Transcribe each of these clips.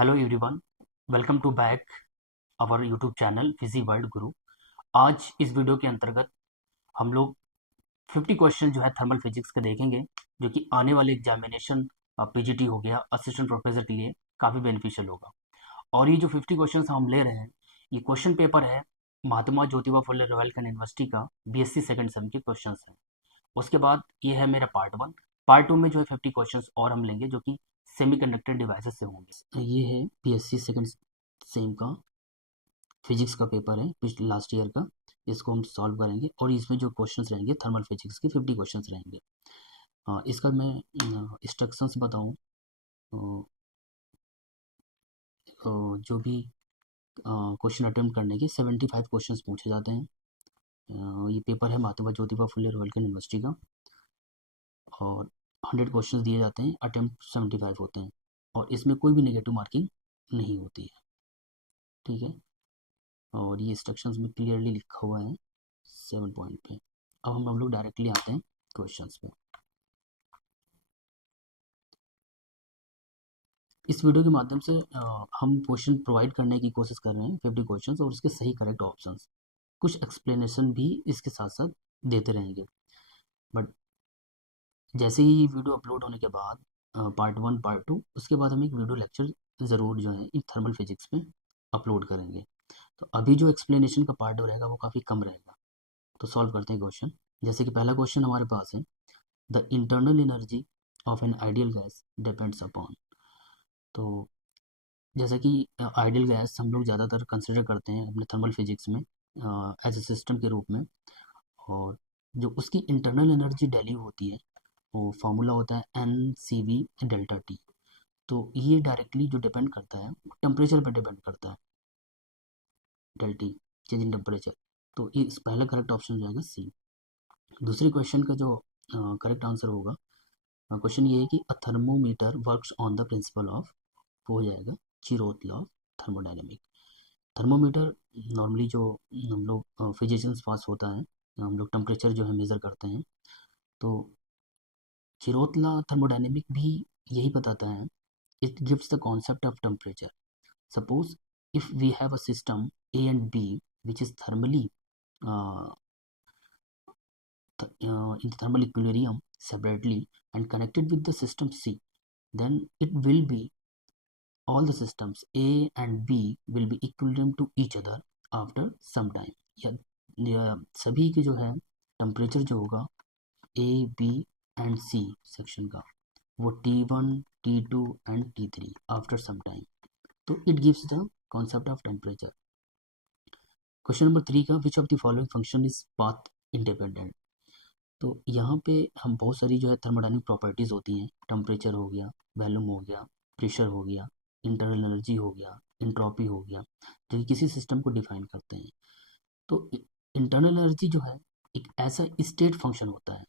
Hello everyone, welcome to back our YouTube channel Fiji world Guru. आज इस video के अंतर्गत हम लोग 50 क्वेश्चन जो है थर्मल फिजिक्स के देखेंगे, जो कि आने वाले एग्जामिनेशन पीजीटी हो गया असिस्टेंट प्रोफेसर के लिए काफ़ी बेनिफिशियल होगा। और ये जो 50 क्वेश्चन हम ले रहे हैं, ये क्वेश्चन पेपर है महात्मा ज्योतिबा फुले रॉयलखंड यूनिवर्सिटी का बीएससी सेकंड सेम के क्वेश्चन हैं। उसके बाद ये है मेरा पार्ट वन। पार्ट टू में जो है 50 क्वेश्चंस और हम लेंगे, जो कि सेमीकंडक्टर डिवाइसेस से होंगे। ये है बीएससी सेकंड सेम का फिजिक्स का पेपर है पिछले लास्ट ईयर का। इसको हम सॉल्व करेंगे और इसमें जो क्वेश्चंस रहेंगे थर्मल फिजिक्स के 50 क्वेश्चंस रहेंगे। इसका मैं इंस्ट्रक्शंस बताऊं, जो भी क्वेश्चन अटेम्प्ट करने के 75 क्वेश्चंस पूछे जाते हैं। ये पेपर है महात्मा ज्योतिबा फुले रॉयलखंड यूनिवर्सिटी का और 100 क्वेश्चंस दिए जाते हैं, अटेम्प्ट 75 होते हैं और इसमें कोई भी नेगेटिव मार्किंग नहीं होती है। ठीक है, और ये इंस्ट्रक्शंस में क्लियरली लिखा हुआ है 7 पॉइंट पे। अब हम लोग डायरेक्टली आते हैं क्वेश्चंस पे। इस वीडियो के माध्यम से हम क्वेश्चन प्रोवाइड करने की कोशिश कर रहे हैं 50 क्वेश्चंस और उसके सही करेक्ट ऑप्शंस, कुछ एक्सप्लेनेशन भी इसके साथ साथ देते रहेंगे। बट जैसे ही वीडियो अपलोड होने के बाद पार्ट वन पार्ट टू, उसके बाद हम एक वीडियो लेक्चर ज़रूर जो है एक थर्मल फिजिक्स में अपलोड करेंगे। तो अभी जो एक्सप्लेनेशन का पार्ट रहेगा वो काफ़ी कम रहेगा। तो सॉल्व करते हैं क्वेश्चन। जैसे कि पहला क्वेश्चन हमारे पास है, the internal energy of an ideal gas depends upon. तो जैसा कि आइडियल गैस हम लोग ज़्यादातर कंसिडर करते हैं अपने थर्मल फिजिक्स में एज ए सिस्टम के रूप में, और जो उसकी इंटरनल एनर्जी वैल्यू होती है वो फार्मूला होता है N C V delta T. तो ये डायरेक्टली जो डिपेंड करता है टेम्परेचर पर डिपेंड करता है, delta T change in temperature. तो इस पहला करेक्ट ऑप्शन हो जाएगा सी। दूसरे क्वेश्चन का जो करेक्ट आंसर होगा, क्वेश्चन ये है कि a thermometer works on the principle of, वो हो जाएगा zeroth law of thermodynamic. Thermometer normally जो हम लोग फिजिशियंस पास होता है, हम लोग टेम्परेचर जो है मेज़र करते हैं, तो जीरोथ लॉ थर्मोडायनेमिक भी यही बताता है। It gives the concept of temperature. Suppose if we have a system A and B which is thermally in thermal equilibrium separately and connected with the system C, then it will be all the systems A and B will be equilibrium to each other after some time। या सभी के जो है temperature जो होगा A B and C section का, वो T1 T2 and T3 after some time. तो it gives the concept of temperature. Question number 3 का, which of the following function is path independent. तो यहाँ पे हम बहुत सारी जो है थर्मोडायनेमिक प्रॉपर्टीज़ होती हैं, टेम्परेचर हो गया, वॉल्यूम हो गया, प्रेशर हो गया, इंटरनल एनर्जी हो गया, इंट्रॉपी हो गया, जो कि किसी सिस्टम को डिफाइन करते हैं। तो इंटरनल एनर्जी जो है एक ऐसा स्टेट फंक्शन होता है।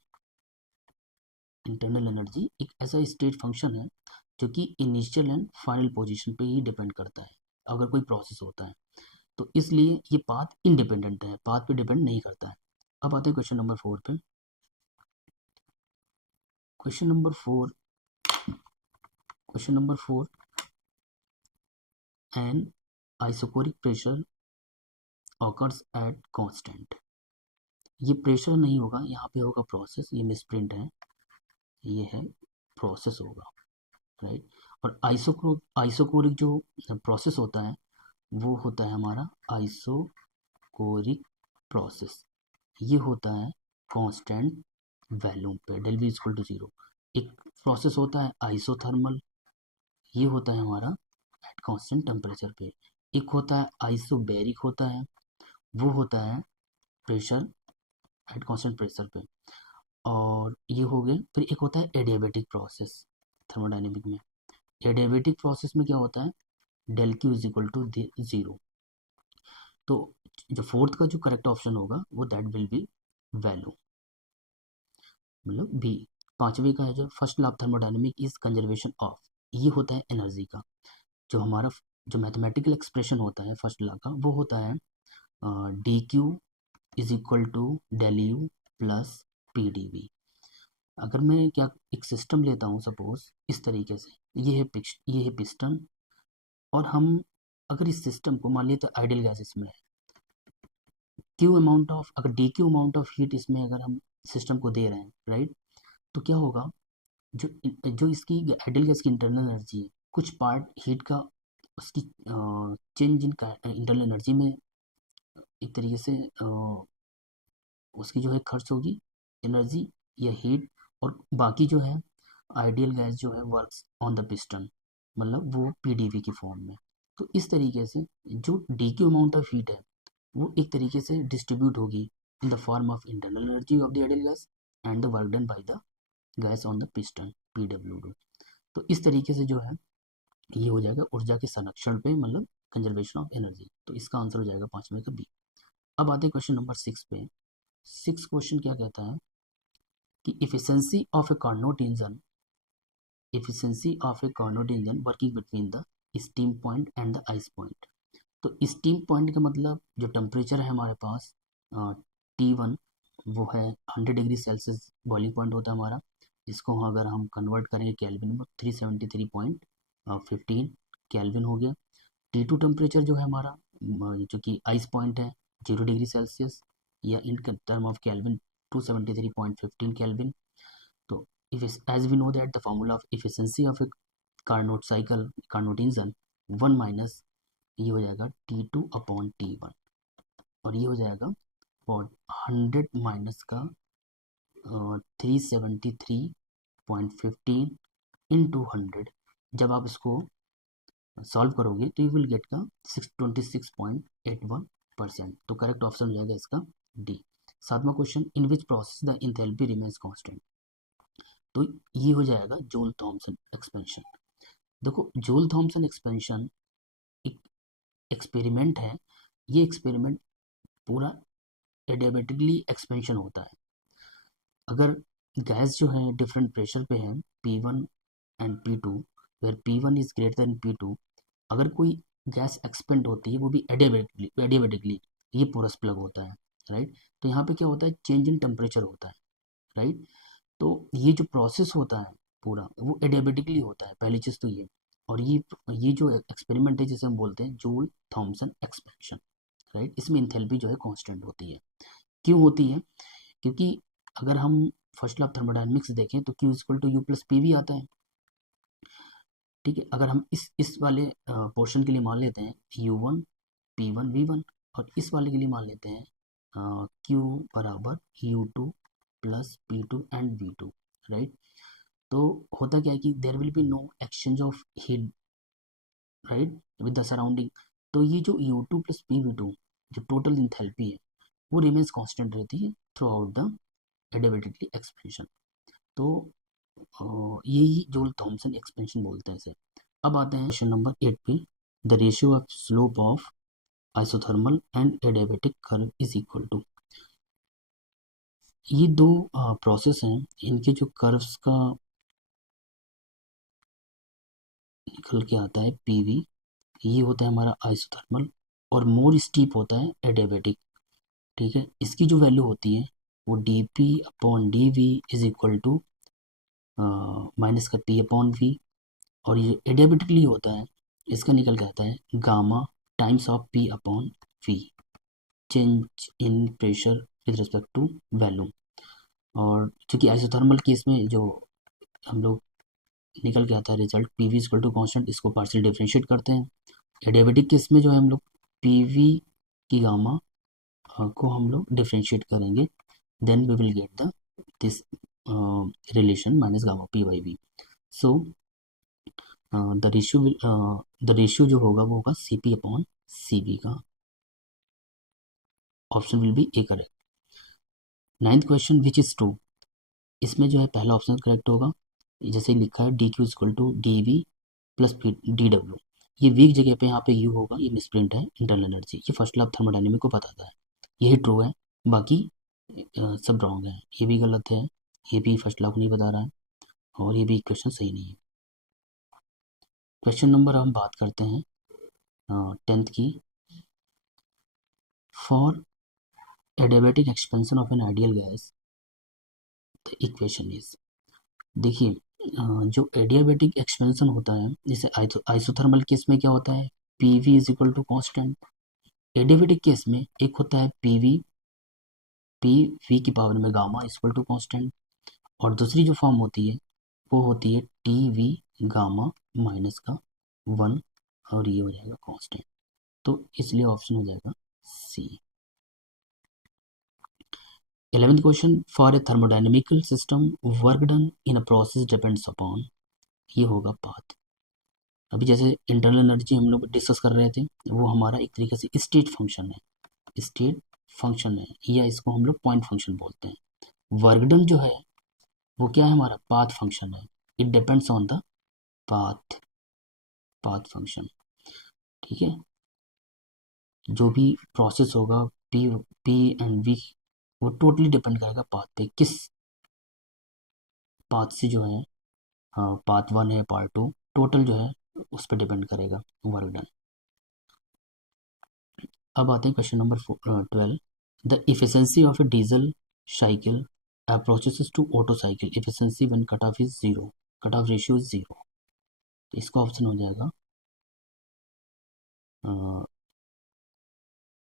इंटरनल एनर्जी एक ऐसा स्टेट फंक्शन है जो कि इनिशियल एंड फाइनल पोजीशन पे ही डिपेंड करता है अगर कोई प्रोसेस होता है। तो इसलिए ये पाथ इंडिपेंडेंट है, पाथ पे डिपेंड नहीं करता है। अब आते हैं क्वेश्चन नंबर 4 पे। Question number 4, an isocoric pressure occurs at constant। ये प्रेशर नहीं होगा, यहाँ पे होगा प्रोसेस। ये मिसप्रिंट है, ये है प्रोसेस होगा, राइट। और आइसोकोरिक जो प्रोसेस होता है वो होता है हमारा आइसोकोरिक प्रोसेस। ये होता है कांस्टेंट वैल्यूम पे, डेल वी इक्वल टू 0। एक प्रोसेस होता है आइसोथर्मल, ये होता है हमारा एट कांस्टेंट टेम्परेचर पे। एक होता है आइसोबैरिक होता है, वो होता है प्रेशर एट कांस्टेंट प्रेशर पे। और ये हो गए। फिर एक होता है एडियाबेटिक प्रोसेस थर्मोडायनेमिक में। एडियाबेटिक प्रोसेस में क्या होता है, del Q is equal to 0। तो जो फोर्थ का जो करेक्ट ऑप्शन होगा वो दैट विल बी वैल्यू, मतलब बी। पांचवे का है जो first law of thermodynamic is conservation of, ये होता है एनर्जी का। जो हमारा जो मैथमेटिकल एक्सप्रेशन होता है फर्स्ट लॉ का, वो होता है D Q is equal to del U plus P D V. अगर मैं क्या एक सिस्टम लेता हूँ सपोज इस तरीके से, ये है पिस्टन, और हम अगर इस सिस्टम को मान लिया तो आइडियल गैस इसमें है, क्यू अमाउंट ऑफ, अगर D Q amount of heat इसमें अगर हम सिस्टम को दे रहे हैं, राइट, तो क्या होगा, जो जो इसकी आइडियल गैस की इंटरनल एनर्जी है, कुछ पार्ट हीट का उसकी चेंज इन इंटरनल एनर्जी में एक तरीके से उसकी जो है खर्च होगी एनर्जी या हीट, और बाकी जो है आइडियल गैस जो है वर्क्स ऑन द पिस्टन, मतलब वो पीडीवी की फॉर्म में। तो इस तरीके से जो D Q amount of heat है वो एक तरीके से डिस्ट्रीब्यूट होगी in the form of internal energy of the ideal gas and the work done by the gas on the piston PW. तो इस तरीके से जो है ये हो जाएगा ऊर्जा के संरक्षण पे, मतलब कंजर्वेशन ऑफ एनर्जी। तो इसका आंसर हो जाएगा पांचवे का बी। अब आते हैं क्वेश्चन नंबर 6 पे। 6 क्वेश्चन क्या कहता है कि efficiency of A Carnot engine, efficiency of a Carnot engine working between the steam point and the ice point। तो स्टीम पॉइंट का मतलब जो टेम्परेचर है हमारे पास T1, वो है 100 डिग्री सेल्सियस बॉइलिंग पॉइंट होता है हमारा। इसको अगर हम कन्वर्ट करेंगे कैल्विन में 373.15 कैल्विन हो गया। T2 टेम्परेचर जो है हमारा जो कि आइस पॉइंट है 0 डिग्री सेल्सियस, या in term of Kelvin 273.15 Kelvin. तो if as we know that the formula of efficiency of a Carnot cycle, Carnot engine, 1 minus ये हो जाएगा T2 अपॉन T1, और ये हो जाएगा और 100 माइनस का 373.15 इंटू 100। जब आप इसको सॉल्व करोगे तो यू विल गेट का 626.81%। तो करेक्ट ऑप्शन हो जाएगा इसका डी। सातवां question, in which process the enthalpy remains constant. तो ये हो जाएगा जूल थॉमसन एक्सपेंशन। देखो जूल थॉमसन एक्सपेंशन एक एक्सपेरिमेंट है। ये एक्सपेरिमेंट पूरा एडियाबेटिकली एक्सपेंशन होता है। अगर गैस जो है डिफरेंट प्रेशर पे है P1 and P2, where P1 is greater than P2, अगर कोई गैस एक्सपेंड होती है वो भी एडियाबेटिकली, ये पोरस प्लग होता है, राइट। तो यहाँ पे क्या होता है, चेंज इन टेम्परेचर होता है, राइट। तो ये जो प्रोसेस होता है पूरा वो एडियाबेटिकली होता है, पहली चीज़ तो ये। और ये जो एक्सपेरिमेंट है जिसे हम बोलते हैं जूल थॉमसन एक्सपेंशन, राइट। इसमें इंथैल्पी जो है कांस्टेंट होती है। क्यों होती है, क्योंकि अगर हम फर्स्ट लॉ ऑफ थर्मोडायनेमिक्स देखें तो Q equal to U plus P भी आता है, ठीक है। अगर हम इस वाले पोर्शन के लिए मान लेते हैं U1 P1 V1, और इस वाले के लिए मान लेते हैं Q बराबर U2 plus P2 and V2, right. तो होता क्या है कि there will be no exchange of heat, right, with the surrounding. तो ये जो U2 प्लस PV2 जो टोटल इंथैल्पी है वो रिमेन्स कांस्टेंट रहती है through out the adiabatically expansion. तो यही जूल थॉमसन एक्सपेंशन बोलते हैं इसे। अब आते हैं क्वेश्चन नंबर 8 पे। The ratio of slope of isothermal and adiabatic curve is equal to. ये दो प्रोसेस हैं, इनके जो कर्व्स का निकल के आता है पीवी, ये होता है हमारा आइसोथर्मल, और मोर स्टीप होता है एडियाबेटिक, ठीक है। इसकी जो वैल्यू होती है वो D P upon D V is equal to minus का पी अपॉन वी। और ये एडियाबेटिकली होता है, इसका निकल के आता है gamma times of P upon V, change in pressure with respect to volume. और चूंकि आइसोथर्मल केस में जो हम लोग निकल के आता है result P V equal to constant, इसको पार्शियल डिफ्रेंशिएट करते हैं। एडियाबेटिक केस में जो है हम लोग पी वी की गामा को हम लोग डिफ्रेंशिएट करेंगे, then we will get the this relation minus gamma P by V. So the ratio जो होगा वो होगा C P upon C V का। Option will be A correct. Ninth question, which is true. इसमें जो है पहला ऑप्शन करेक्ट होगा, जैसे लिखा है D Q equal to D V plus D W. ये वीक जगह पे यहाँ पे यू होगा, ये मिसप्रिंट है इंटरनल एनर्जी, ये फर्स्ट लॉ ऑफ थर्मोडायनेमिक को बताता है, यही ट्रू है। बाकी सब रॉन्ग है, ये भी गलत है, ये भी फर्स्ट लॉ को नहीं बता रहा है, और ये भी इक्वेशन सही नहीं है। क्वेश्चन नंबर हम बात करते हैं 10th की। For adiabatic expansion of an ideal gas the equation is, देखिए जो एडियाबैटिक एक्सपेंशन होता है, जैसे आइसोथर्मल केस में क्या होता है, P V is equal to constant. Adiabatic case में एक होता है पी वी की पावर में गामा इक्वल टू कॉन्स्टेंट, और दूसरी जो फॉर्म होती है वो होती है टी वी गामा माइनस का 1, और ये हो जाएगा कॉन्स्टेंट। तो इसलिए ऑप्शन हो जाएगा सी। 11th question, for a thermodynamical system work done in a process depends upon, ये होगा पाथ। अभी जैसे इंटरनल एनर्जी हम लोग डिस्कस कर रहे थे, वो हमारा एक तरीके से स्टेट फंक्शन है, स्टेट फंक्शन है, या इसको हम लोग पॉइंट फंक्शन बोलते हैं। वर्क डन जो है वो क्या है, हमारा पाथ फंक्शन है। It depends on the path, path function. ठीक है, जो भी प्रोसेस होगा पी पी एंड वी, वो टोटली डिपेंड करेगा पाथ पे, किस पाथ से जो है, हाँ पाथ 1 है पार्ट 2, टोटल जो है उस पर डिपेंड करेगा वर्क डन। अब आते हैं question number 12, the efficiency of a diesel cycle approaches to Otto cycle efficiency when cut off is zero, cut off ratio is zero. तो इसका ऑप्शन हो जाएगा,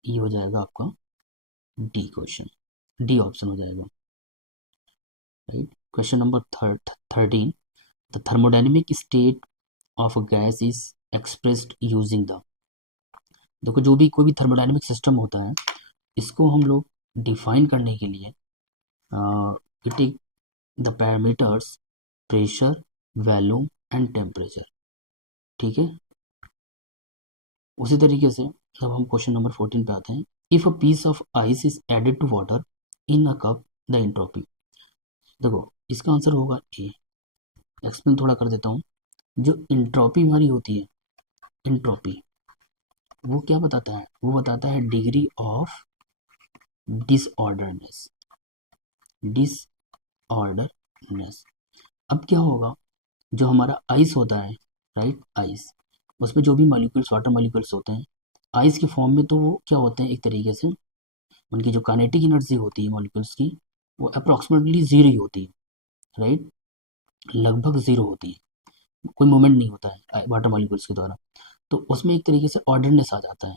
ये हो जाएगा आपका डी क्वेश्चन, डी ऑप्शन हो जाएगा, right. Question number 13, the thermodynamic state of a gas is expressed using the, देखो जो भी कोई भी थर्मोडायनेमिक सिस्टम होता है, इसको हम लोग डिफाइन करने के लिए it take the parameters pressure, volume and temperature. ठीक है, उसी तरीके से अब हम क्वेश्चन नंबर 14 पे आते हैं, if a piece of ice is added to water in a cup the entropy. देखो इसका आंसर होगा ए। एक्सप्लेन थोड़ा कर देता हूँ। जो इंट्रोपी हमारी होती है, इंट्रोपी वो क्या बताता है, वो बताता है डिग्री ऑफ डिसऑर्डरनेस, डिसऑर्डरनेस। अब क्या होगा, जो हमारा आइस होता है, राइट, आइस, उसमें जो भी मॉलिक्यूल्स, वाटर मॉलिक्यूल्स होते हैं आइस के फॉर्म में, तो वो क्या होते हैं, एक तरीके से उनकी जो काइनेटिक एनर्जी होती है मॉलिक्यूल्स की, वो अप्रॉक्सीमेटली जीरो ही होती है, राइट, लगभग जीरो होती है, कोई मूवमेंट नहीं होता है वाटर मॉलिक्यूल्स के द्वारा। तो उसमें एक तरीके से ऑर्डरनेस आ जाता है।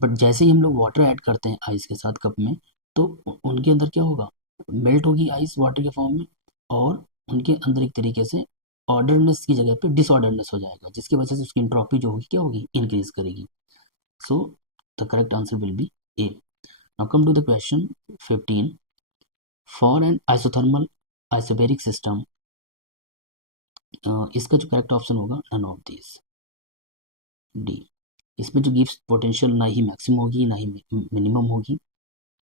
बट जैसे ही हम लोग वाटर ऐड करते हैं आइस के साथ कप में, तो उनके अंदर क्या होगा, मेल्ट होगी आइस वाटर के फॉर्म में, और उनके अंदर एक तरीके से ऑर्डरनेस की जगह पे डिसऑर्डरनेस हो जाएगा, जिसकी वजह से उसकी एंट्रोपी जो होगी क्या होगी, इंक्रीज करेगी। So the correct answer will be A. Now come to the question 15, for an isothermal isobaric system, इसका जो करेक्ट ऑप्शन होगा नन ऑफ दिस, डी। इसमें जो गिव्स पोटेंशियल ना ही मैक्सिमम होगी ना ही मिनिमम होगी,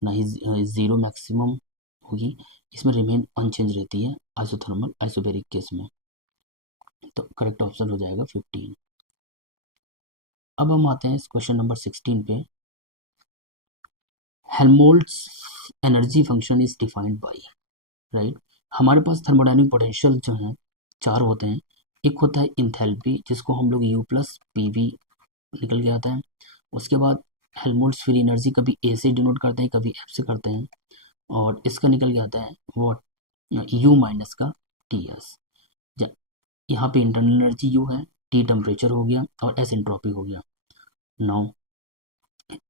ना ही जीरो मैक्सिमम होगी, इसमें रिमेन अनचेंज रहती है आइसोथर्मल आइसोबैरिक केस में। तो करेक्ट ऑप्शन हो जाएगा 15। अब हम आते हैं इस क्वेश्चन नंबर 16 पे, Helmholtz energy function is defined by, right. हमारे पास थर्मोडायनेमिक पोटेंशियल जो है चार होते हैं। एक होता है इंथैल्पी, जिसको हम लोग यू प्लस पी वी निकल के आता है। उसके बाद हेल्महोल्ट्ज फ्री एनर्जी कभी ए से डिनोट करते हैं, कभी एफ से करते हैं, और इसका निकल के आता है वो यू माइनस का टी एस। यहाँ पे इंटरनल एनर्जी यू है, टी टेम्परेचर हो गया, और एस एंट्रोपी हो गया। नाउ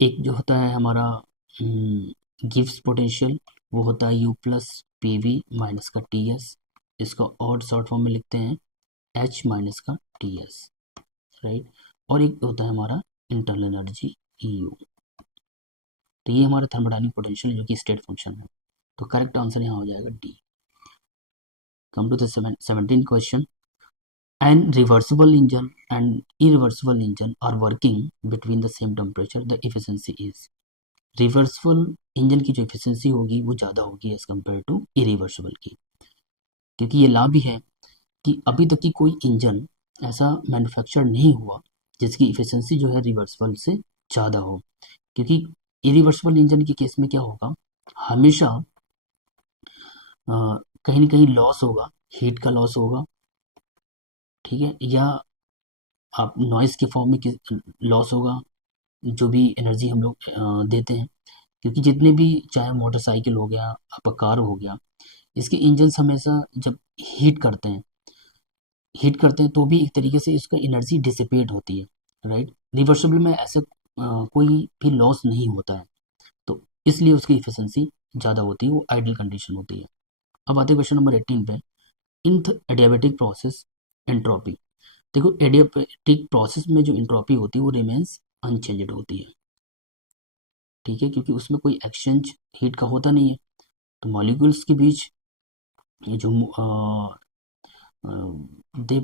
एक जो होता है हमारा गिव्स पोटेंशियल, वो होता है you plus P V minus का टी एस, इसको और शॉर्ट फॉर्म में लिखते हैं एच माइनस का टी एस, राइट। और एक होता है हमारा इंटरनल एनर्जी यू। तो ये हमारा थर्मोडायनेमिक पोटेंशियल जो कि स्टेट फंक्शन है। तो करेक्ट आंसर यहाँ हो जाएगा D. Come to the 17 question, an reversible engine and irreversible engine are working between the same temperature, the efficiency is. Reversible engine की जो एफिशिएंसी होगी वो ज़्यादा होगी एज कम्पेयर टू इरिवर्सिबल की, क्योंकि ये ला भी है कि अभी तक की कोई इंजन ऐसा मैन्युफैक्चर नहीं हुआ जिसकी इफिशियंसी जो है रिवर्सिबल से ज़्यादा हो। क्योंकि इरिवर्सिबल इंजन के केस में क्या होगा, हमेशा कहीं ना कहीं लॉस होगा, हीट का लॉस होगा, ठीक है, या आप नॉइस के फॉर्म में लॉस होगा, जो भी एनर्जी हम लोग देते हैं। क्योंकि जितने भी, चाहे मोटरसाइकिल हो गया, आपका कार हो गया, इसके इंजन हमेशा जब हीट करते हैं तो भी एक तरीके से इसका एनर्जी डिसिपेट होती है, राइट। रिवर्सिबल में ऐसे कोई भी लॉस नहीं होता है, तो इसलिए उसकी इफिशिएंसी ज़्यादा होती है, वो आइडियल कंडीशन होती है। अब आते हैं क्वेश्चन नंबर 18 पे। इन एडियाबेटिक प्रोसेस एंट्रोपी। देखो एडियाबेटिक प्रोसेस में जो एंट्रोपी होती है वो रिमेन्स अनचेंज्ड होती है, ठीक है, क्योंकि उसमें कोई एक्सचेंज हीट का होता नहीं है। तो मॉलिक्यूल्स के बीच ये जो they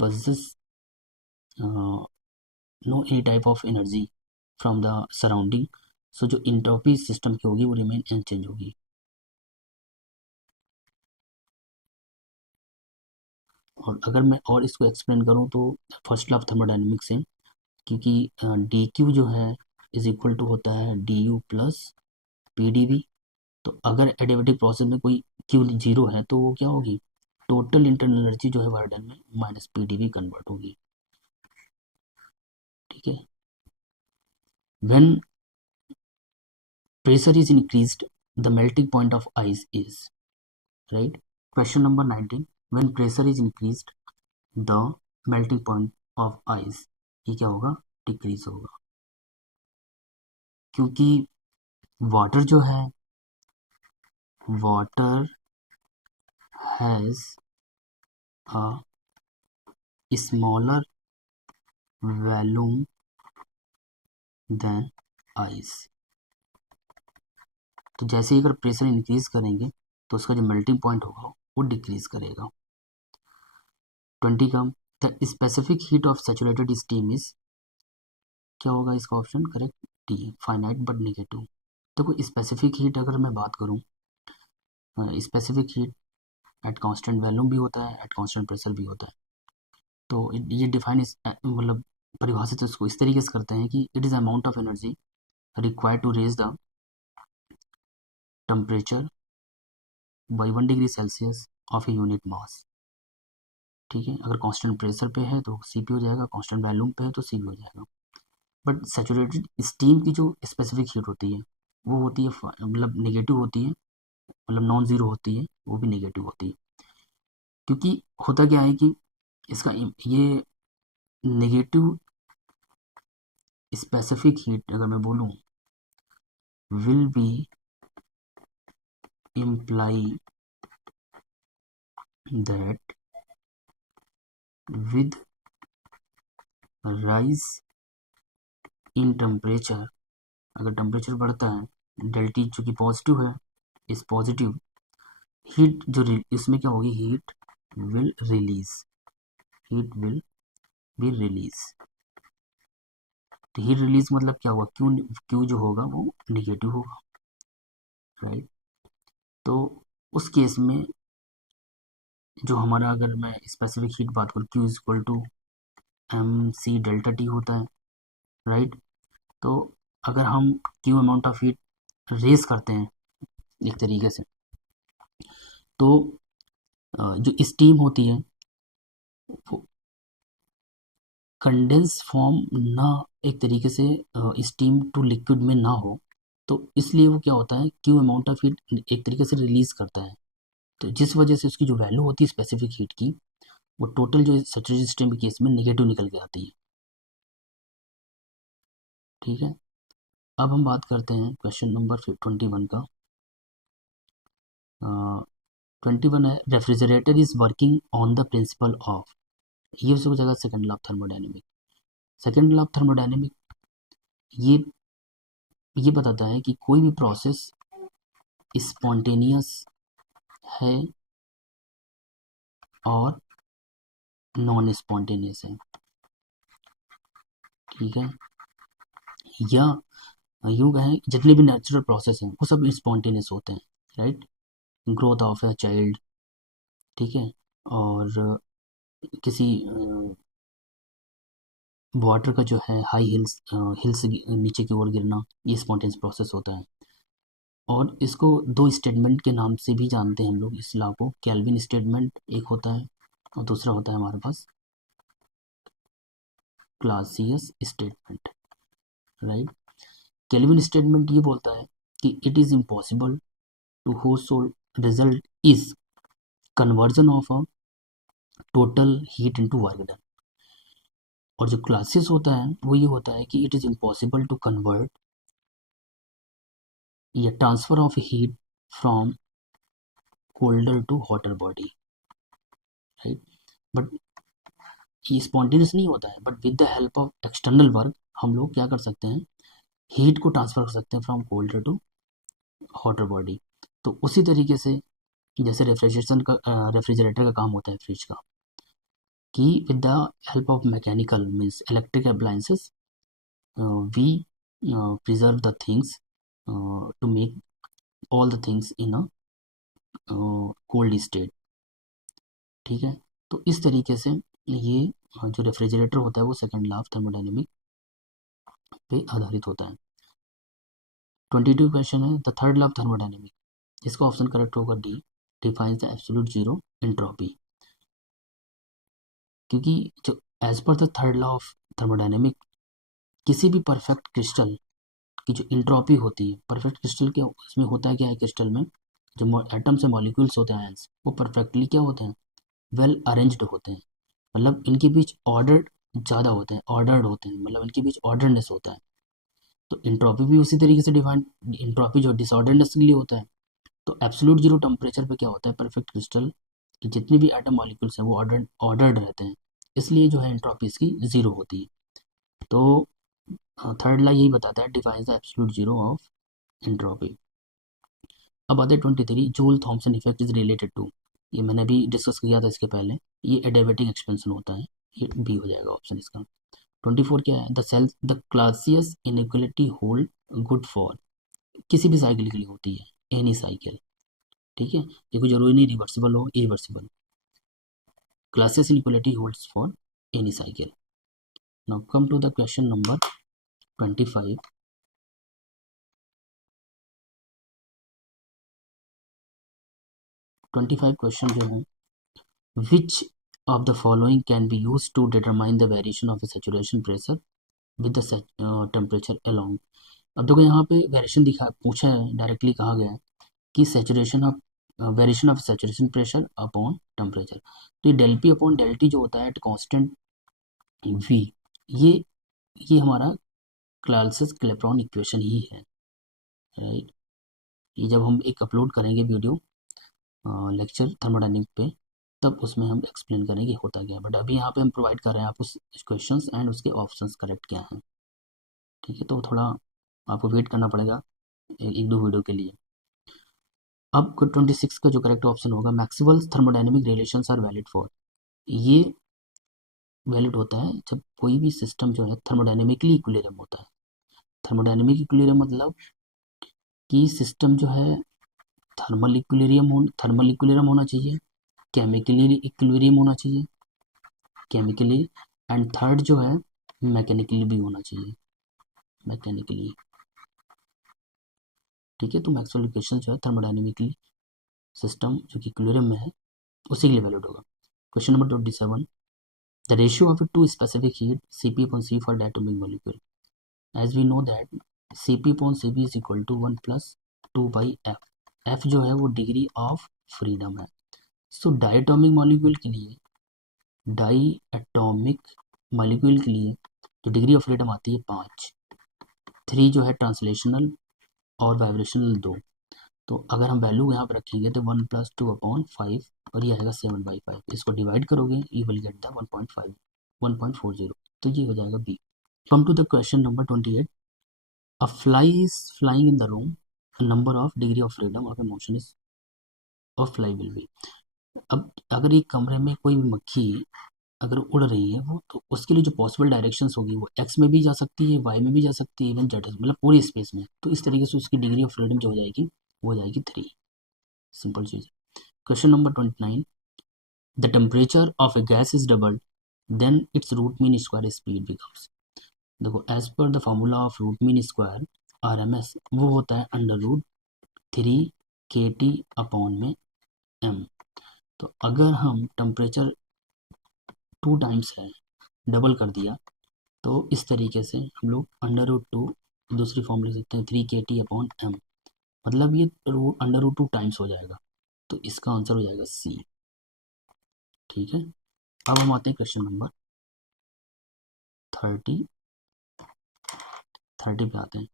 possess no any type of energy from the surrounding, so जो इंट्रोपी सिस्टम की होगी वो रिमेन अनचेंज होगी। और अगर मैं और इसको एक्सप्लेन करूँ तो फर्स्ट लॉ ऑफ थर्मोडाइनमिक्स से, क्योंकि डी क्यू जो है इज इक्वल टू होता है D U plus P D V. तो अगर एडियाबेटिक प्रोसेस में कोई क्यू जीरो है तो वो क्या होगी, टोटल इंटरनल एनर्जी जो है वार्डन में minus P D V convert होगी, ठीक है। When pressure is increased, the melting point of ice is, right. Question number 19, when pressure is increased, the melting point of ice, ये क्या होगा, decrease होगा, क्योंकि वाटर जो है, water has a smaller volume than ice. तो जैसे ही अगर प्रेशर इंक्रीज करेंगे तो उसका जो मेल्टिंग पॉइंट होगा वो डिक्रीज करेगा। 20 का, the specific heat of saturated steam is, क्या होगा इसका option correct, D, finite but negative. तो कोई स्पेसिफिक हीट अगर मैं बात करूँ, specific heat at constant volume भी होता है, एट कांस्टेंट प्रेशर भी होता है। तो ये डिफाइन मतलब परिभाषित इसको इस तरीके से करते हैं कि it is amount of energy required to raise the temperature by 1 degree Celsius of a unit mass, ठीक है। अगर कांस्टेंट प्रेशर पे है तो सी पी हो जाएगा, कांस्टेंट वॉल्यूम पे है तो सी पी हो जाएगा। बट सैचुरेटेड स्टीम की जो स्पेसिफिक हीट होती है वो होती है मतलब नेगेटिव होती है, मतलब नॉन ज़ीरो होती है, वो भी नेगेटिव होती है। क्योंकि होता क्या है कि इसका ये नेगेटिव स्पेसिफिक हीट अगर मैं बोलूँ will be imply that with rise in temperature, अगर टेम्परेचर बढ़ता है डेल्टी चूँकि पॉजिटिव है, इस पॉजिटिव हीट जो इसमें क्या होगी, हीट विल बी रिलीज। तो हीट रिलीज मतलब क्या होगा, क्यू क्यू जो होगा वो निगेटिव होगा, राइट। तो उस केस में जो हमारा, अगर मैं स्पेसिफिक हीट बात करूँ, Q is equal to M C delta T होता है, राइट। तो अगर हम Q amount of heat raise करते हैं एक तरीके से, तो जो स्टीम होती है वो कंडेंस फॉर्म ना, एक तरीके से स्टीम टू लिक्विड में ना हो, तो इसलिए वो क्या होता है, क्यू अमाउंट ऑफ हीट एक तरीके से रिलीज करता है। तो जिस वजह से उसकी जो वैल्यू होती है स्पेसिफिक हीट की, वो टोटल जो सैचुरेटेड स्टीम के केस में नेगेटिव निकल के आती है, ठीक है। अब हम बात करते हैं क्वेश्चन नंबर 21 का। 21 है, refrigerator is working on the principle of, ये उसको जगह second law of thermodynamic. Second law of thermodynamic ये बताता है कि कोई भी प्रोसेस स्पॉन्टेनियस है और नॉन स्पॉन्टेनियस है, ठीक है। या यूँ कहें जितने भी नेचुरल प्रोसेस हैं वो सब स्पॉन्टेनियस होते हैं, right. Growth of a child, ठीक है, और किसी वाटर का जो है हाई हिल्स नीचे की ओर गिरना, ये स्पॉन्टेनियस प्रोसेस होता है। और इसको दो स्टेटमेंट के नाम से भी जानते हैं हम लोग इस लॉ को, कैल्विन स्टेटमेंट एक होता है और दूसरा होता है हमारे पास Clausius statement, right. Kelvin statement ये बोलता है कि it is impossible to host result is conversion of a total heat into work done. और जो क्लासेस होता है वो ये होता है कि it is impossible to convert या transfer of heat from colder to hotter body, right. But ये स्पॉन्टेनियस नहीं होता है, but with the help of external work हम लोग क्या कर सकते हैं, हीट को ट्रांसफर कर सकते हैं from colder to hotter body. तो उसी तरीके से जैसे रेफ्रिजरेटर का काम होता है फ्रिज का, कि with the help of mechanical means electric appliances we preserve the things to make all the things in a cold state, ठीक है। तो इस तरीके से ये जो रेफ्रिजरेटर होता है वो सेकंड लॉ ऑफ थर्मोडायनेमिक पे आधारित होता है। 22 क्वेश्चन है, the third law of thermodynamic, इसका ऑप्शन करेक्ट होगा D, defines the absolute zero entropy. क्योंकि जो as per the third law of thermodynamic, किसी भी परफेक्ट क्रिस्टल की जो इंट्रोपी होती है, परफेक्ट क्रिस्टल के उसमें होता है क्या है, क्रिस्टल में जो एटम्स और मॉलिक्यूल्स होते हैं आयंस, वो परफेक्टली क्या होते हैं, वेल अरेंज्ड होते हैं। मतलब इनके बीच ऑर्डर ज़्यादा होते हैं, ऑर्डर्ड होते हैं, मतलब इनके बीच ऑर्डरनेस होता है। तो इंट्रोपी भी उसी तरीके से डिफाइन, इंट्रोपी जो डिसऑर्डरनेस के लिए होता है। तो एब्सोल्यूट जीरो टेम्परेचर पे क्या होता है, परफेक्ट क्रिस्टल कि जितने भी एटम मॉलिक्यूल्स हैं वो ऑर्डर्ड रहते हैं, इसलिए जो है एंट्रोपी इसकी जीरो होती है। तो थर्ड ला यही बताता है, defines the absolute zero of entropy. अब आते हैं 23, Joule Thomson effect is related to, ये मैंने अभी डिस्कस किया था इसके पहले, ये एडियाबेटिक एक्सपेंशन होता है, ये बी हो जाएगा ऑप्शन इसका। 24 क्या है, the cells the Clausius inequality hold good for, किसी भी साइकिल के लिए होती है, एनी साइकिल, ठीक है, ये कोई जरूरी नहीं रिवर्सिबल हो, irreversible. Clausius inequality holds for any cycle. Now come to the question number 25। 25 question जो है, which of the following can be used to determine the variation of the saturation pressure with the temperature along। अब देखो यहाँ पे variation दिखा पूछा है, directly कहा गया है कि saturation of variation of saturation pressure upon temperature. तो ये del P upon del T जो होता है एट कांस्टेंट वी, ये ये हमारा क्लासियस क्लेपेरॉन इक्वेशन ही है, राइट। ये जब हम एक अपलोड करेंगे वीडियो लेक्चर थर्मोडायनेमिक पे, तब उसमें हम एक्सप्लेन करेंगे होता क्या है, बट अभी यहाँ पे हम प्रोवाइड कर रहे हैं आपको क्वेश्चंस एंड उसके ऑप्शंस करेक्ट क्या हैं, ठीक है। तो थोड़ा आपको वेट करना पड़ेगा एक दो वीडियो के लिए। अब 26 का जो करेक्ट ऑप्शन होगा, Maxwell's thermodynamic relations are valid for, ये वैलिड होता है जब कोई भी सिस्टम जो है थर्मोडायनेमिकली इक्विलिब्रियम होता है। थर्मोडायनेमिक इक्विलिब्रियम मतलब कि सिस्टम जो है थर्मल इक्विलिब्रियम होना चाहिए, केमिकली इक्विलिब्रियम होना चाहिए, केमिकली, एंड थर्ड जो है मैकेनिकली भी होना चाहिए, मैकेनिकली, ठीक है। तो मैक्सवेल इक्वेशन जो है थर्मोडायनेमिकली सिस्टम जो कि इक्विलिब्रियम में है उसी के लिए वैलिड होगा। Question number 27, the ratio of two specific heat Cp upon C for diatomic molecule, as we know that Cp upon Cv is equal to 1 plus 2 by F, F जो है वो डिग्री ऑफ फ्रीडम है। सो diatomic molecule के लिए, die atomic molecule के लिए जो degree of freedom आती है 5, 3 जो है ट्रांसलेशनल और वाइब्रेशनल 2। तो अगर हम वैल्यू यहाँ पर रखेंगे तो 1 प्लस 2 अपॉन 5 और ये आएगा 7/5, इसको डिवाइड करोगे यू विल गेट द 1.5 1.40, तो ये हो जाएगा B. Come to the question number 28, a fly is flying in the room, a number of degree of freedom of a motion is of fly will be। अब अगर एक कमरे में कोई भी मक्खी अगर उड़ रही है वो, तो उसके लिए जो पॉसिबल डायरेक्शंस होगी वो एक्स में भी जा सकती है, वाई में भी जा सकती है, इवन जेड, मतलब पूरी स्पेस में। तो इस तरीके से उसकी डिग्री ऑफ फ्रीडम जो हो जाएगी वो हो जाएगी 3, सिंपल चीज़। Question number 29, the temperature of a gas is doubled then its root mean square speed becomes. देखो as per the formula of root mean square RMS वो होता है √3 kT अपॉन में m। तो अगर हम टेम्परेचर 2 टाइम्स है, डबल कर दिया, तो इस तरीके से हम लोग √2 दूसरी फॉर्म लिख सकते हैं 3 kT अपॉन m, मतलब ये √2 टाइम्स हो जाएगा, तो इसका आंसर हो जाएगा सी। ठीक है, अब हम आते हैं क्वेश्चन नंबर 30 पे आते हैं।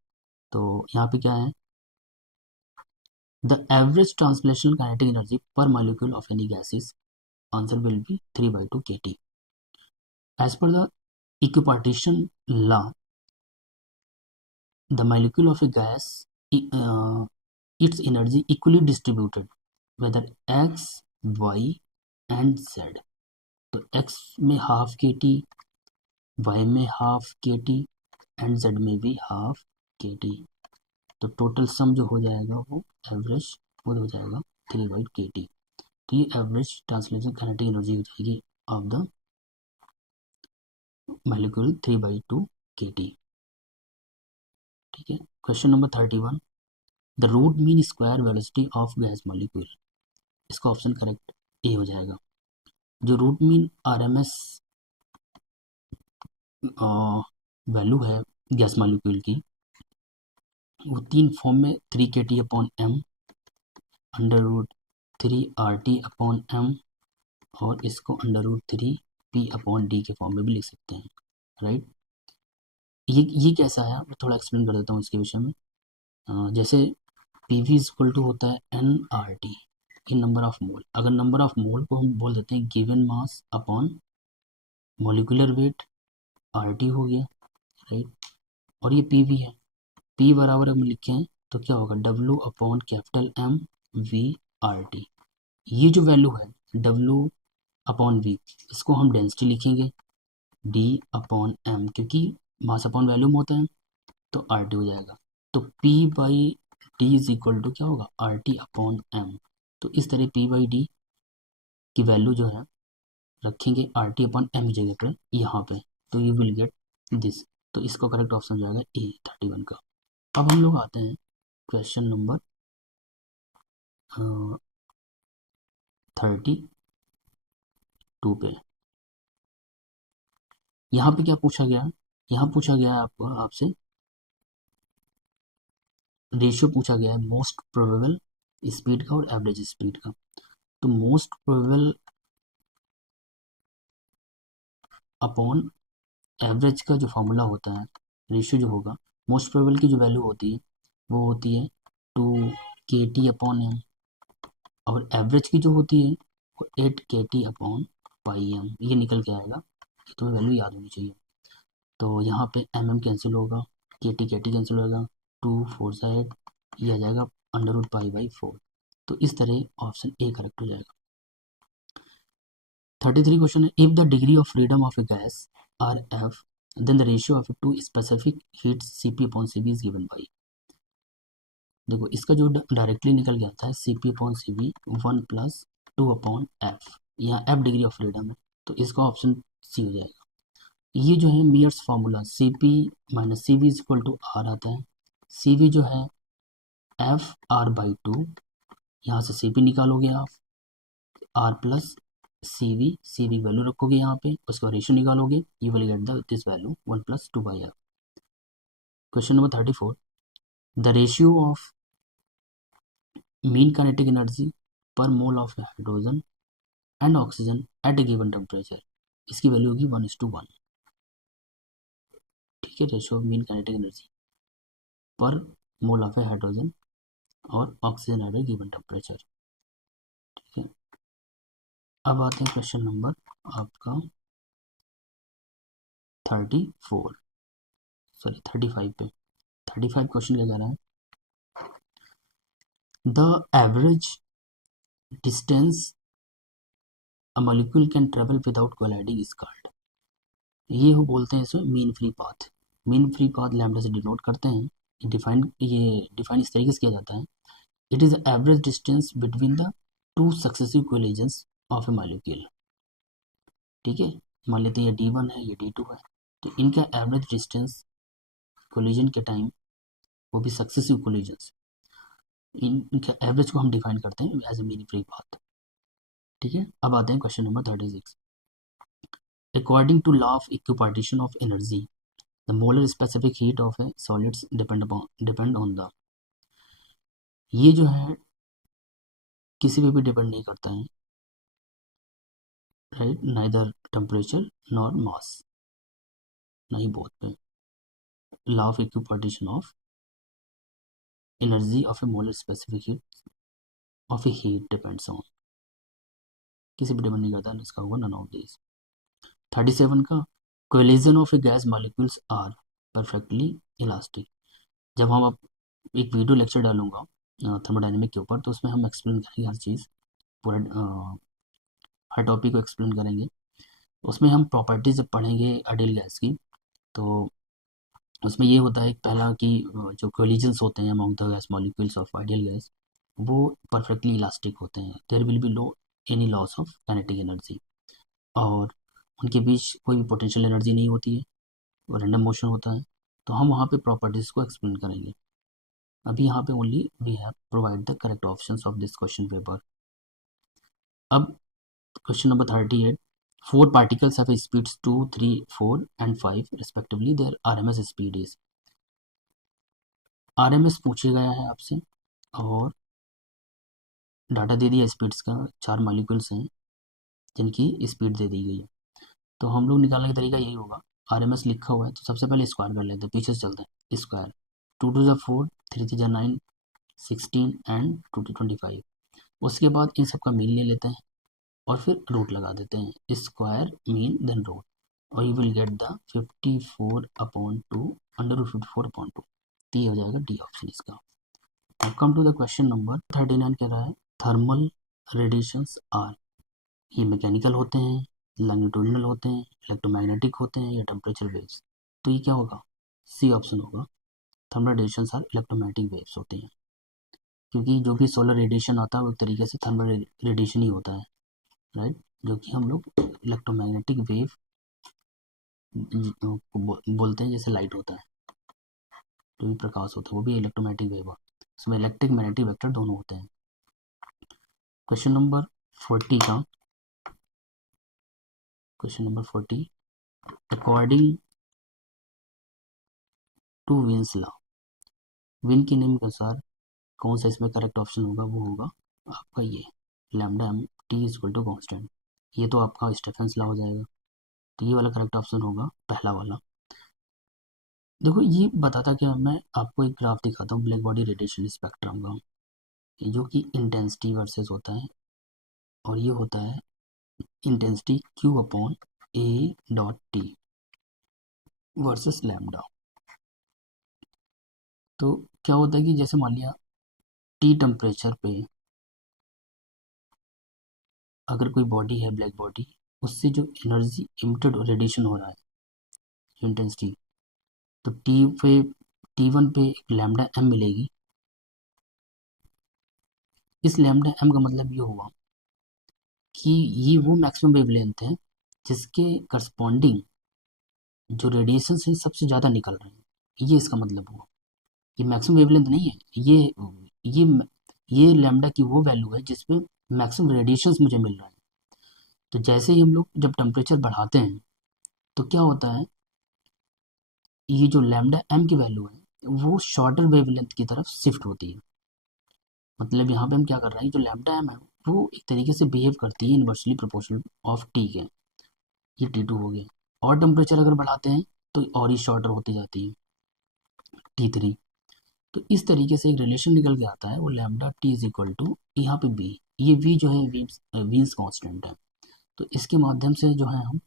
तो यहाँ पे क्या है, the average translational kinetic energy per molecule of any gases, answer will be 3/2 kT। As per the equipartition law, the molecule of a gas, its energy equally distributed whether x, y and z। तो x में half के T, y में half के T and z में भी half के T. तो total sum जो हो जाएगा वो एवरेज वो हो जाएगा 3/kT। तो ये एवरेज ट्रांसलेशन काइनेटिक एनर्जी हो जाएगी ऑफ द मॉलिक्यूल 3/2 kT। ठीक है, question number 31, the root mean square velocity of gas molecule. इसका ऑप्शन करेक्ट ए हो जाएगा। जो रूट मीन आरएमएस वैल्यू है गैस मॉलिक्यूल की, वो 3 फॉर्म में 3kT/m, √3RT/m, और इसको √3P/d के फॉर्म में भी लिख सकते हैं, राइट। ये कैसा है, मैं थोड़ा एक्सप्लेन कर देता हूँ इसके विषय में। जैसे PV इक्वल टू होता है nRT in number of mole. अगर नंबर ऑफ मोल को हम बोल देते हैं given mass upon molecular weight, RT हो गया, राइट। और ये PV है, P बराबर हम लिखें तो क्या होगा, W/M/V/RT। ये जो वैल्यू है W/V, इसको हम डेंसिटी लिखेंगे D/M, क्योंकि मास अपॉन वॉल्यूम होता है तो RT हो जाएगा। तो P/D इज इक्वल टू क्या होगा, RT/M। तो इस तरह P/D की वैल्यू जो है रखेंगे RT/M की जगह पर यहाँ पे, तो यू विल गेट दिस। तो इसका करेक्ट ऑप्शन हो जाएगा ए 31 का। अब हम लोग आते हैं क्वेश्चन नंबर 32 पे। यहाँ पे क्या पूछा गया है, यहाँ पूछा गया है आपको आपसे रेशियो पूछा गया है मोस्ट प्रोबेबल स्पीड का और एवरेज स्पीड का। तो मोस्ट प्रोबेबल अपॉन एवरेज का जो फॉर्मूला होता है, रेशियो जो होगा, मोस्ट प्रोबेबल की जो वैल्यू होती है वो होती है 2kT/m, और एवरेज की जो होती है वो 8kT/m। ये निकल के आएगा, ये तुम्हें वैल्यू याद होनी चाहिए। तो यहाँ पे कैंसिल होगा, KT कैंसिल होगा, 2 4 से 8, ये आ जाएगा √π/4। तो इस तरह ऑप्शन ए करेक्ट हो जाएगा। 33 क्वेश्चन है, if the degree of freedom of a gas are F, then the ratio of two specific heat CP/Cv is given by. देखो इसका जो डायरेक्टली निकल के आता है CP/Cv 1+2/f। यहाँ f डिग्री ऑफ फ्रीडम है, तो इसका ऑप्शन सी हो जाएगा। ये जो है Mayer's formula CP-Cv is equal to R आता है। Cv जो है FR/2, यहाँ से CP निकालोगे आप, R प्लस CV वैल्यू रखोगे यहाँ पे, उसका रेशियो निकालोगे, you will get this value 1+2/f। Question number 34, the ratio of mean kinetic energy per mole of hydrogen and oxygen at a given temperature, इसकी वैल्यू होगी 1:1। ठीक है, ratio of mean kinetic energy per mole of hydrogen और oxygen at a given temperature. ठीक है, अब आते हैं क्वेश्चन नंबर आपका 35 पे। 35 क्वेश्चन क्या कह रहा है, the average distance a molecule can travel without colliding is called. ये हो बोलते हैं इसमें mean free path. Mean free path lambda से डिनोट करते हैं। ये डिफाइन इस तरीके से किया जाता है, it is average distance between the two successive collisions of A molecule. ठीक है, मान लेते हैं ये D1 है, ये D2 है, तो इनका एवरेज डिस्टेंस कोलिजन के टाइम, वो भी सक्सेसिव कोलिजन्स, इनका एवरेज को हम डिफाइन करते हैं as a mean free path. ठीक है, अब आते हैं question number 36। According to law of equipartition of energy, the molar specific heat of a solids depend on the. ये जो है किसी पे भी डिपेंड नहीं करता है, राइट, नाइदर टेम्परेचर नॉर मास, नहीं बोथ पे। Law of equipartition of energy of A molar specific heat of A heat depends on, किसी पे डिपेंड नहीं करता है, इसका होगा नन ऑफ दिस। 37 का, collision of a gas molecules are perfectly elastic. जब हम अब एक वीडियो लेक्चर डालूंगा थर्मोडायनेमिक के ऊपर, तो उसमें हम एक्सप्लेन करेंगे हर चीज़, पूरा हर टॉपिक को एक्सप्लेन करेंगे। उसमें हम प्रॉपर्टीज जब पढ़ेंगे आइडियल गैस की, तो उसमें ये होता है पहला कि जो कोलिजन्स होते हैं among the gas molecules of ideal gas, वो परफेक्टली इलास्टिक होते हैं, there will be no any loss of kinetic energy, और उनके बीच कोई भी पोटेंशियल एनर्जी नहीं होती है, वो रैंडम मोशन होता है। तो हम वहाँ पे प्रॉपर्टीज़ को एक्सप्लेन करेंगे। अभी यहाँ पे only we have provide the correct options of this question paper. अब question number 38, four particles have speeds 2, 3, 4 and 5 respectively, their RMS speed is. RMS पूछे गया है आपसे, और डाटा दे दिया स्पीड्स का, चार मॉलिक्यूल्स हैं जिनकी स्पीड दे दी गई है। तो हम लोग निकालने का तरीका यही होगा, आरएमएस लिखा हुआ है तो सबसे पहले स्क्वायर कर लेते हैं, पीछे से चलते हैं। Square, 2 2 4, 3 3 9, 16 and 2 2 25। उसके बाद इन सब का मीन ले लेते हैं और फिर रूट लगा देते हैं, स्क्वायर मीन देन रूट, और यू विल गेट द 54/2 √54/2। तो ये हो जाएगा डी ऑप्शन इसका। अब come to the question number 39, कह रहा है थर्मल रेडिएशंस आर, ये मैकेनिकल होते हैं, लॉन्गिट्यूडिनल होते हैं, इलेक्ट्रोमैग्नेटिक होते हैं, या टेम्परेचर वेव्स। तो ये क्या होगा, सी ऑप्शन होगा, thermal radiations are electromagnetic waves होते हैं, क्योंकि जो भी सोलर रेडिएशन आता है वो एक तरीके से थर्मल रेडिएशन ही होता है, राइट, जो कि हम लोग इलेक्ट्रोमैग्नेटिक वेव बोलते हैं, जैसे लाइट होता है, जो भी प्रकाश होता है वो भी इलेक्ट्रोमैग्नेटिक वेव है, उसमें इलेक्ट्रिक मैग्नेटिक वेक्टर दोनों होते हैं। क्वेश्चन नंबर 40 का, question number 40, according to Wien's law, Wien के नियम के अनुसार कौन सा इसमें करेक्ट ऑप्शन होगा, वो होगा आपका ये lambda M T is equal to constant. ये तो आपका स्टेफेंस लॉ हो जाएगा, तो ये वाला करेक्ट ऑप्शन होगा पहला वाला। देखो ये बताता क्या, मैं आपको एक ग्राफ दिखाता हूँ ब्लैक बॉडी रेडिएशन स्पेक्ट्रम का, जो कि इंटेंसिटी वर्सेस होता है, और ये होता है इंटेंसिटी Q/A.T वर्सेस लैम्डा। तो क्या होता है कि जैसे मान लिया टी टेम्परेचर पे अगर कोई बॉडी है, ब्लैक बॉडी, उससे जो एनर्जी इमिटेड रेडिएशन हो रहा है, इंटेंसिटी, तो T1 पे एक लैम्डा एम मिलेगी। इस लैम्डा एम का मतलब ये हुआ कि ये वो मैक्सिमम वेवलेंथ है जिसके करस्पॉन्डिंग जो रेडिएशन है सबसे ज़्यादा निकल रहे हैं, ये इसका मतलब हुआ। ये मैक्सिमम वेवलेंथ नहीं है, ये ये लैम्डा की वो वैल्यू है जिस पे मैक्सिमम रेडिएशन मुझे मिल रहा है। तो जैसे ही हम लोग जब टेम्परेचर बढ़ाते हैं, तो क्या होता है, ये जो लैम्डा एम की वैल्यू है वो शॉर्टर वेवलेंथ की तरफ शिफ्ट होती है। मतलब यहाँ पे हम क्या कर रहे हैं, जो लैम्डा एम है वो एक तरीके से बिहेव करती है इन्वर्सली प्रोपोर्शनल ऑफ टी के, ये T2 हो गया। और टेम्परेचर अगर बढ़ाते हैं तो और ही शॉर्टर होती जाती है, T3। तो इस तरीके से एक रिलेशन निकल के आता है, वो lambda T is equal to यहाँ पे बी, ये वी जो है वीन्स कांस्टेंट है। तो इसके माध्यम से जो है हम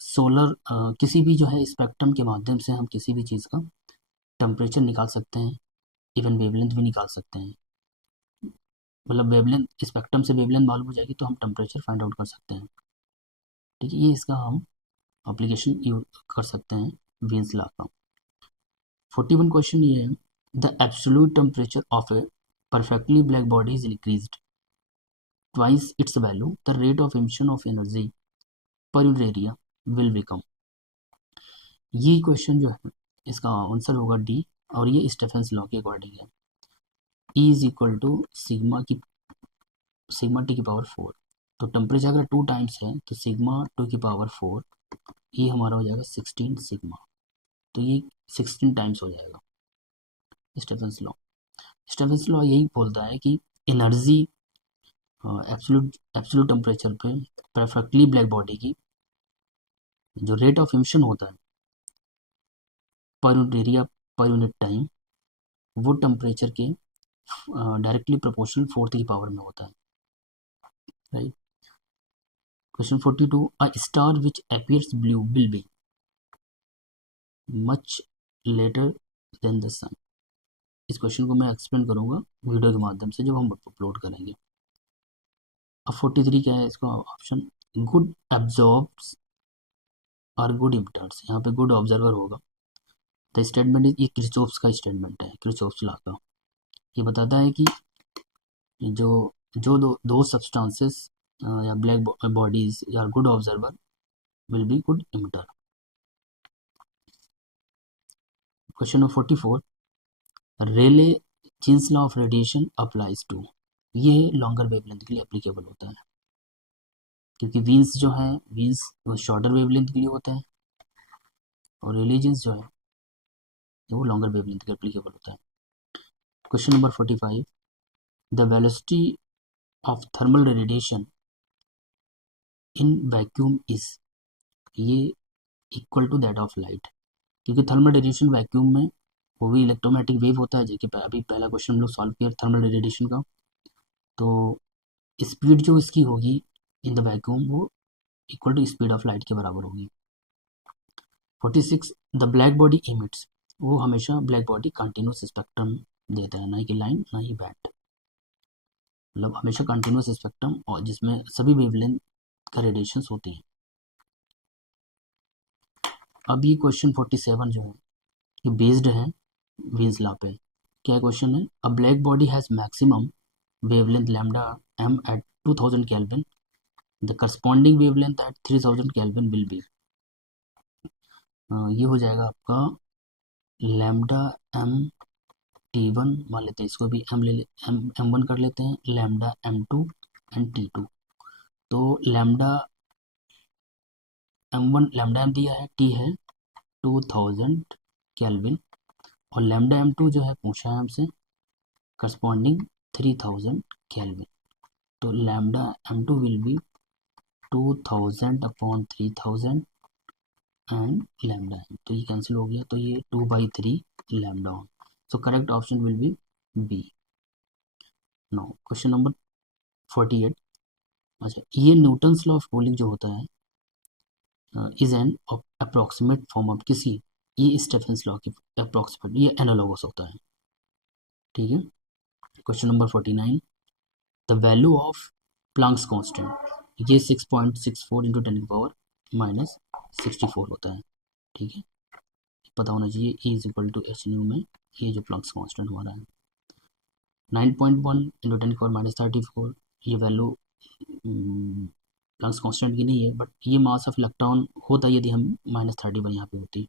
सोलर किसी भी जो है स्पेक्ट्रम के माध्यम से हम किसी भी चीज़ का टेम्परेचर निकाल सकते हैं, इवन वेवलेंथ भी निकाल सकते हैं। मतलब वेवलेंथ, स्पेक्ट्रम से वेवलेंथ मालूम हो जाएगी तो हम टेम्परेचर फाइंड आउट कर सकते हैं। ठीक है, ये इसका हम एप्लीकेशन यूज कर सकते हैं वीन्स लॉ का। 41 क्वेश्चन ये है, the absolute temperature of A perfectly black body is increased twice its value, the rate of emission of energy per unit area will become। ये क्वेश्चन जो है इसका आंसर होगा डी, और ये स्टेफेंस लॉ के अकॉर्डिंग है। E is equal to sigma T की पावर 4। तो टेम्परेचर अगर 2 टाइम्स है तो सिग्मा 2 की पावर 4, ये हमारा हो जाएगा 16 सिग्मा। तो ये 16 टाइम्स हो जाएगा स्टेफेंस लॉ। स्टेफेंस लॉ यही बोलता है कि एनर्जी एब्सोल्यूट टेम्परेचर पे परफेक्टली ब्लैक बॉडी की जो रेट ऑफ इमिशन होता है per unit area per unit time, वो टेम्परेचर के डायरेक्टली प्रोपोर्शनल फोर्थ की पावर में होता है, right. Question 42, a star which appears blue will be much later than the sun. इस क्वेश्चन को मैं एक्सप्लेन करूंगा वीडियो के माध्यम से जब हम अपलोड करेंगे। अब 43 क्या है इसका ऑप्शन, गुड एब्जॉर्ब्स और गुड इमिटर्स, यहाँ पे गुड ऑब्जर्वर होगा। द स्टेटमेंट इज, ये क्रिचॉफ्स का स्टेटमेंट है, क्रिचॉफ्स लॉ का। ये बताता है कि जो जो दो सब्सटेंसेस या ब्लैक बॉडीज या good observer will be good emitter. Question number 44, Rayleigh Jeans law of radiation applies to, ये लॉन्गर वेवलेंथ के लिए एप्लीकेबल होता है, क्योंकि वीन्स जो है वीन्स वो शॉर्टर वेवलेंथ के लिए होता है और रेले जीन्स जो है वो लॉन्गर वेवलेंथ के एप्लीकेबल होता है। Question number 45, the velocity of thermal radiation in vacuum is, ये equal to that of light, क्योंकि थर्मल रेडिएशन वैक्यूम में वो भी इलेक्ट्रोमैग्नेटिक वेव होता है, जो कि अभी पहला क्वेश्चन हम लोग सॉल्व किया थर्मल रेडिएशन का। तो स्पीड जो इसकी होगी इन द वैक्यूम वो equal to speed of light के बराबर होगी। 46, द ब्लैक बॉडी इमिट्स, वो हमेशा ब्लैक बॉडी कंटिन्यूस स्पेक्ट्रम देता है, ना कि लाइन ना ही बैंड, मतलब हमेशा कंटिन्यूस स्पेक्ट्रम और जिसमें सभी वेवलेंथ का रेडिएशंस होते हैं। अब ये क्वेश्चन 47 जो है ये बेस्ड है वीन्स लॉ पे। क्या क्वेश्चन है, अ black body has maximum wavelength lambda m at 2000 Kelvin, the corresponding wavelength at 3000 Kelvin will be, ये हो जाएगा आपका लैम्डा एम टी वन, मान लेते हैं इसको भी एम ले एम एम वन कर लेते हैं, lambda M two and T two. तो lambda M one lambda M दिया है, टी है 2000 केल्विन, और लैम्डा एम टू जो है पूछा है हमसे करस्पॉन्डिंग 3000 केल्विन। तो lambda M two will be 2000 upon 3000 and lambda है, तो ये कैंसिल हो गया, तो ये 2/3 lambda on. So correct option will be B. No question number 48, अच्छा ये न्यूटन्स लॉ ऑफ कूलिंग जो होता है is an approximate form of किसी, ये स्टेफेंस लॉ की अप्रोक्सीमेट, ये एनालॉगस होता है, ठीक है। Question number 49, the value of Planck's constant, ये 6.64 इंटू 10⁻⁻64 होता है, ठीक है। पता होना चाहिए E is equal to h nu में ये जो प्लैंक्स कांस्टेंट हमारा है। 9.1 इंटू 10⁻34, ये वैल्यू प्लैंक्स कांस्टेंट की नहीं है, बट ये मास ऑफ इलेक्ट्रॉन होता यदि हम -31 यहाँ पे होती।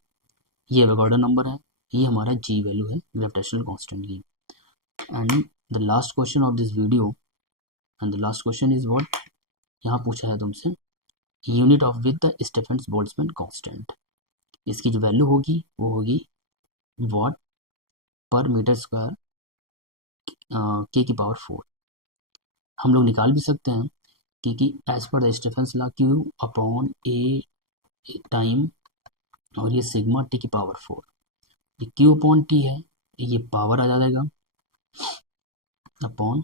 ये एवोगाड्रो नंबर है, ये हमारा जी वैल्यू है ग्रेविटेशनल कांस्टेंट की। And the last question of this video, and the last question is what, यहाँ पूछा है तुमसे unit of with the Stefan Boltzmann constant, इसकी जो वैल्यू होगी वो होगी वॉट पर मीटर स्क्वायर के की पावर 4। हम लोग निकाल भी सकते हैं क्योंकि as per the Stefan's law Q upon a time, और ये सिग्मा टी की पावर 4, ये क्यू अपॉन टी है, ये पावर आ जाएगा अपॉन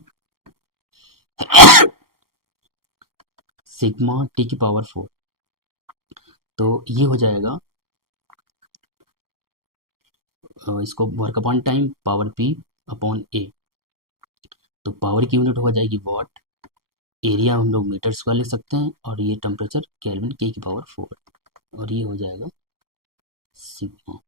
सिग्मा टी की पावर 4, तो ये हो जाएगा इसको work upon time power P upon A, तो पावर की यूनिट हो जाएगी वॉट, एरिया हम लोग मीटर स्क्वायर लिख सकते हैं, और ये टेम्परेचर केल्विन के की पावर 4, और ये हो जाएगा सिग्मा,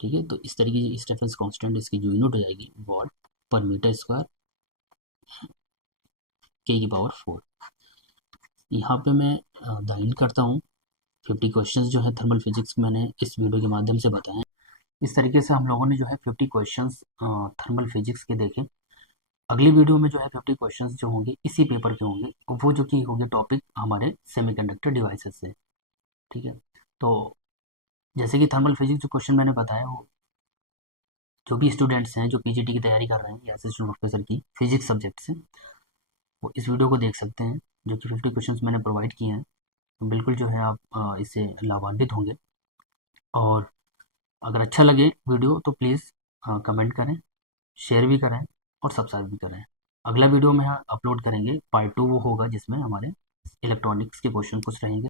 ठीक है। तो इस तरीके से स्टीफेंस कांस्टेंट इसकी जो यूनिट हो जाएगी वॉट पर मीटर स्क्वायर के की पावर 4। यहाँ पे मैं द एंड करता हूँ। 50 क्वेश्चंस जो है थर्मल फिजिक्स मैंने इस वीडियो के माध्यम से बताए। इस तरीके से हम लोगों ने जो है 50 क्वेश्चंस थर्मल फिजिक्स के देखे। अगली वीडियो में जो है 50 क्वेश्चंस जो होंगे इसी पेपर के होंगे, वो जो कि होंगे टॉपिक हमारे सेमीकंडक्टर डिवाइसेस से, ठीक है। तो जैसे कि थर्मल फिजिक्स जो क्वेश्चन मैंने बताया वो जो भी स्टूडेंट्स हैं जो पीजीटी की तैयारी कर रहे हैं या असिस्टेंट प्रोफेसर की फिजिक्स सब्जेक्ट से, वो इस वीडियो को देख सकते हैं, जो कि 50 क्वेश्चंस मैंने प्रोवाइड किए हैं। तो बिल्कुल जो है आप इससे लाभान्वित होंगे। और अगर अच्छा लगे वीडियो तो प्लीज़ कमेंट करें, शेयर भी करें और सब्सक्राइब भी करें। अगला वीडियो में हम अपलोड करेंगे, पार्ट 2 वो होगा जिसमें हमारे इलेक्ट्रॉनिक्स के क्वेश्चन कुछ रहेंगे।